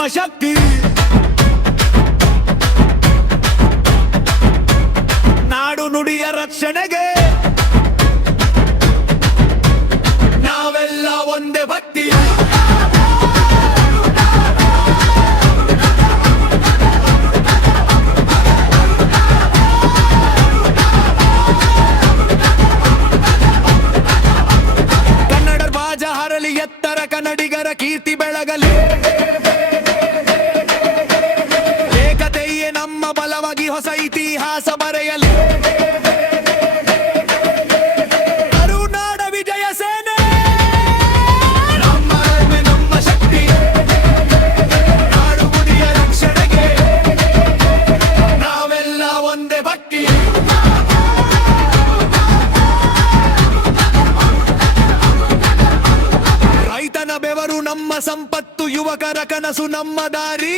ನಮ್ಮ ಶಕ್ತಿ. ನಾಡು ನುಡಿಯ ರಕ್ಷಣೆಗೆ ನಾವೆಲ್ಲ ಒಂದೇ ಭಕ್ತಿ. ಕನ್ನಡ ಧ್ವಜ ಹರಳಿ ಎತ್ತರ, ಕನ್ನಡಿಗರ ಕೀರ್ತಿ ಬೆಳಗಲಿ. ಏಕತೆಯೇ ನಮ್ಮ ಬಲವಾಗಿ ಹೊಸ ಇತಿಹಾಸ ಬರೆಯಲಿ. ಕರುನಾಡ ವಿಜಯ ಸೇನೆ ನಮ್ಮ ಹೆಮ್ಮೆ, ನಮ್ಮ ಶಕ್ತಿ. ನಾಡು ನುಡಿಯ ರಕ್ಷಣೆಗೆ ನಾವೆಲ್ಲ ಒಂದೇ ಭಕ್ತಿ. ರೈತನ ಬೆವರು ನಮ್ಮ ಸಂಪತ್ತು, ಯುವಕರ ಕನಸು ನಮ್ಮ ದಾರಿ.